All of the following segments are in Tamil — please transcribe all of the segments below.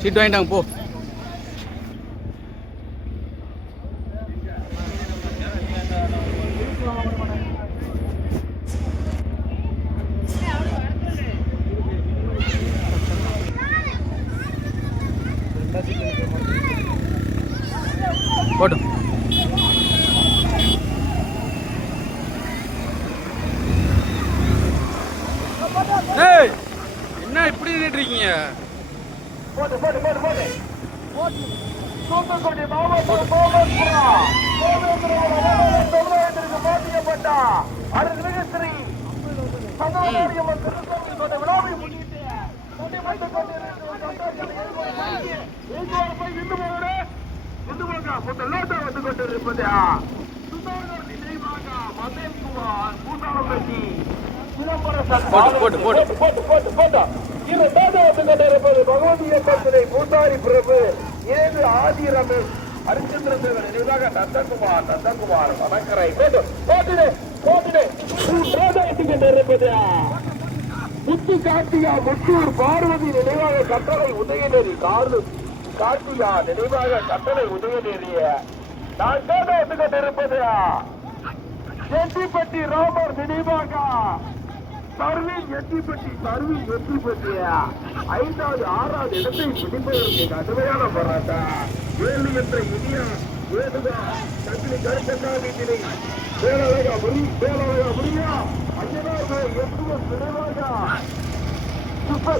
சீட் வாங்கிட்டாங்க போ. போட்டும் என்ன இப்படி நின்றுட்டு இருக்கீங்க? போட்டு போட்டு போட்டு போட்டு தூத்துக்குடி மாவட்டம் கோபேந்திரா தமிழகத்திற்கு மாற்றியப்பட்டா அருள்மிகு ஸ்ரீ சங்கரமாரியம்மன் திருக்கோவில் விழாவை முன்னிட்டு கொண்டிருப்பது சுந்தரர் நினைவாக மதேஷ்குமார் பூசாரம்பட்டி சிதம்பரசன் போட்டு, போட்டு, போட்டு. போட்டு போட்டு போட்டா இது தாதாத்து கொண்டிருப்பது பகவதிய அம்மனை பூசாரி பிரபு ஏது ஆதி ரமேஷ் ஹரிச்சந்திர தேவர் நினைவாக நந்தகுமார் நந்தகுமார் வணக்கரை. போட்டு போட்டுடு போட்டுடு. தாதாத்து கொண்டிருப்பது முத்து கார்த்திகா முத்தூர் பார்வதி நினைவாக கட்டளை உதயநேரி கார்லு கார்த்திகா நினைவாக கட்டளை உதயநேரிய நான் தாதாத்து கொண்டிருப்பது. செட்டிப்பட்டி ராமர் நினைவாக சர்வீஸ் எட்டிப்பட்டி சர்வீஸ் எட்டிப்பட்டி ஐந்தாவது ஆறாவது இடத்தை பிடிப்பதற்கு கடுமையான போராட்டம். வேலு என்ற இனிய வேடுதா தங்கிலி கருத்தசாமி திரை வேலழகா முடி வேலழகா முடியா ஐயனாக எட்டுவன் நினைவாக சுப்ப-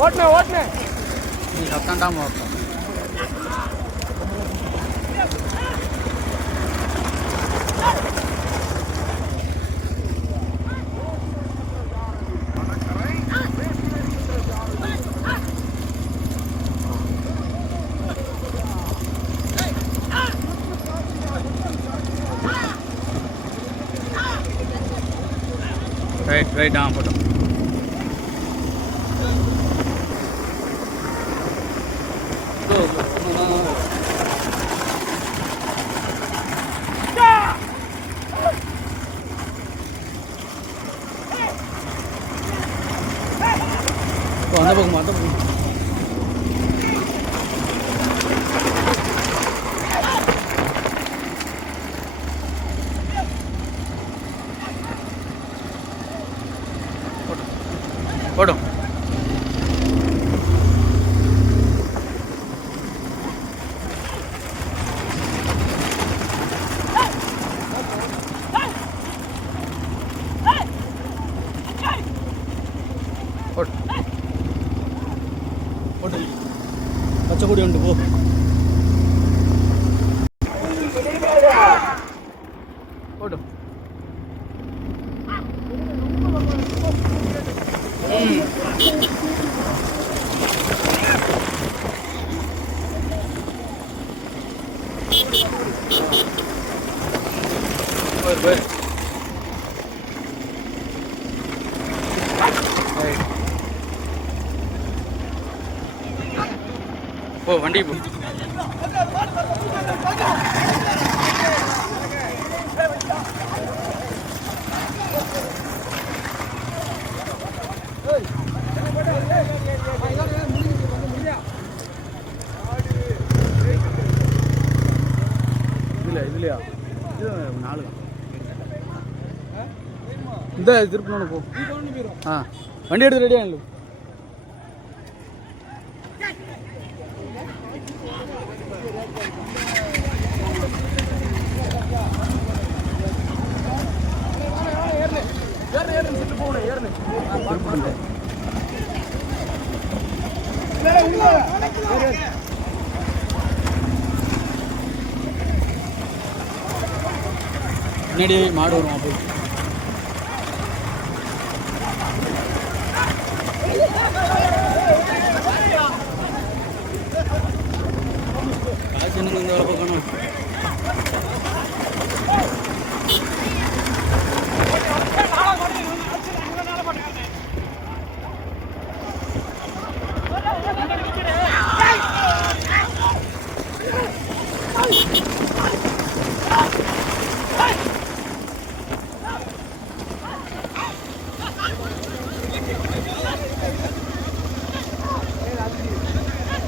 ಓಟ್ನೆ ಓಟ್ನೆ ಈಗ ಹತ್ತಂಟಾಮ ಹೋಗ್ತಾ Thank ரைட் ரைட் ஆ போட்டோம் அந்த பக்கம் அந்த பக்கம் போடும் போடு போடு பச்சை கொடி உண்டு போ போடு போயிரு போயிரு. போ வண்டி போ இதுல இதுலையா இது நாலு தான் இந்த திருப்பி போ. ஆ வண்டி எடுத்து ரெடியா இல்லை பின்னாடி மாடு வரும் அப்போ இந்த ஒரு பக்கம்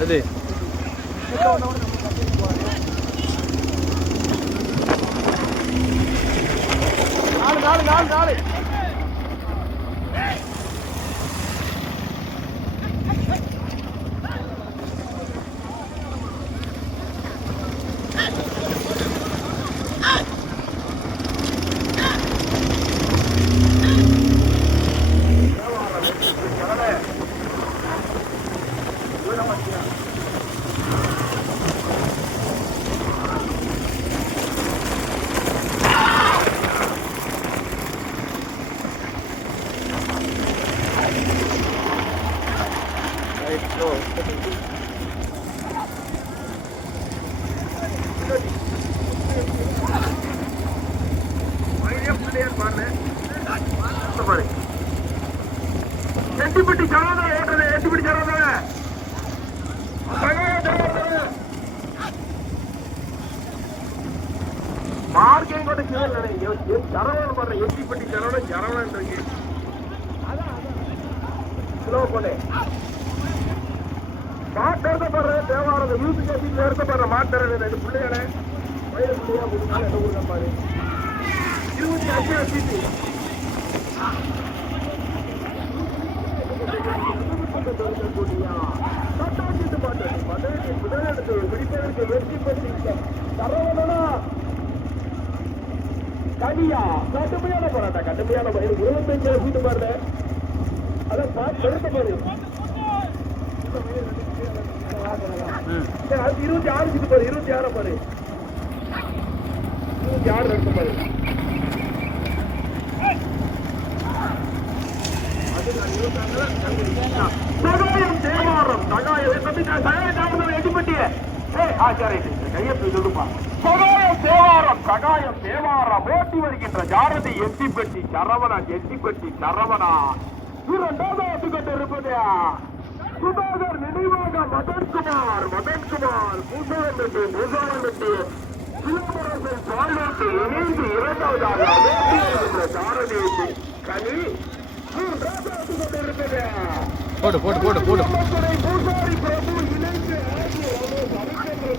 அது நாலு நாலு நாலு நாலு எட்டிப்பட்டி சரவணா ஓட்டுறது எட்டிப்பட்டி சரவணா மார்க்கெட் கூட சரவணன் பண்ற எட்டிப்பட்டி சரவணன் சரவணன் இருக்கு. ஸ்லோ பண்ணு மாட்டேறத பாரு தேவாரம் யூஸ் கேட்டு எடுத்த பாரு மாட்டேறது ரெண்டு பிள்ளைகள வயது பிள்ளையா கொடுத்தாலும் என்ன ஊருங்க பாரு. இருபத்தி அஞ்சு முதலிடத்தை வெற்றி பெற்றிருக்க. சரவணனா? கனியா கடுமையான போராட்டம். கடுமையான பயிர் இருபத்தஞ்சு சீட்டு பாருங்க அதான் பார்த்து எடுத்த பாரு இருபத்தி ஆறு சீட்டு பாரு இருபத்தி ஆறு பாரு இருபத்தி ஆறு எடுத்த பாரு சகாயம் தேவாரம் சகாயம் தம்பி தேவாரம் சகாயம் தேவாரம் ஓட்டி வருகின்ற ஜாரதி எட்டிப்பட்டி சரவணா எட்டிப்பட்டி சரவணா. இரண்டாவது ஆட்டுக்கட்டு இருப்பது சுதாகர் நினைவாக மதன்குமார் மதன்குமார் பூசாவண்டி பூசாவண்டி சிலம்பரசன் பால்நாட்டு இணைந்து இரண்டாவதாக ஓட்டி வருகின்ற ஜாரதி கனி. மூன்றாவது ஆட்டுக்கட்டு இருப்பது போடு போடு போடு போடு. பூசாரி பிரபு இணைந்து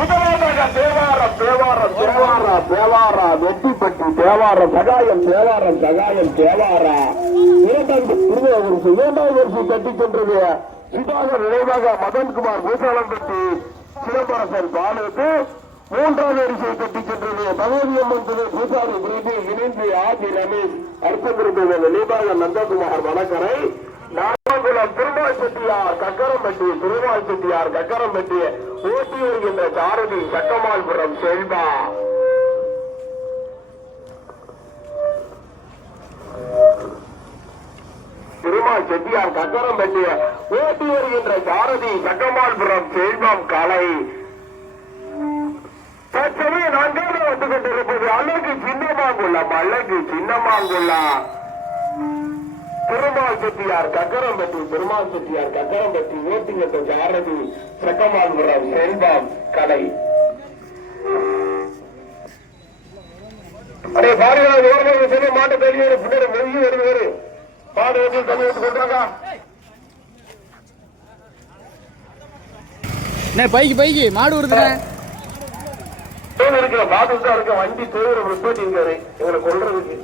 முதலாவதாக தேவாரம் தேவாரம் தேவாரம் தேவாரம் சகாயம் தேவாரம் சகாயம் தேவாரா இரண்டாவது இரண்டாவது வருஷம் சென்றது சுதாகர் நினைவாக மதன்குமார் பாலுக்கு மூன்றாவது வரிசை கட்டி சென்றது பகவதி அம்மன் திரு பூசாரி பிரீதி இணைந்து ஆதி ரமேஷ் அர்த்தமிருந்தது நினைவாக நந்தகுமார் வடகரை நாமங்குளம் திருமால் செட்டியார் கக்கரம்பட்டி திருமால் செட்டியார் கக்கரம்பட்டி ஊட்டி வருகின்ற சாரதி சட்டமால்புரம் செல்வா. திருமால் செட்டியார் கக்கரம்பட்டி ஊட்டி வருகின்ற சாரதி சட்டமால்புரம் செல்வம் கலை. தற்சமய நான்காவது வந்து கொண்டிருப்பது அழகு சின்னமாங்குள்ளம் அழகு சின்னமாங்குளம். திருமால் செட்டியார் கக்கரம்பட்டி திருமால் செட்டியார் கக்கரம்பட்டி ஓட்டுகின்ற ஜாரதி சக்கமால்புரம் செல்வம் கலை. அடே பாரியார் ஓரமாக சொல்லி மாட்டு தெரியும் பின்னாடி வெளியே வருவாரு பாடு வந்து தண்ணி விட்டு கொண்டாங்க பைக்கு பைக்கு மாடு வருதுண்ணே. இருக்கிற பாதுகா இருக்க. வண்டி தேவை நிப்பாட்டி இருக்காரு. இவங்களை கொல்றதுக்கு.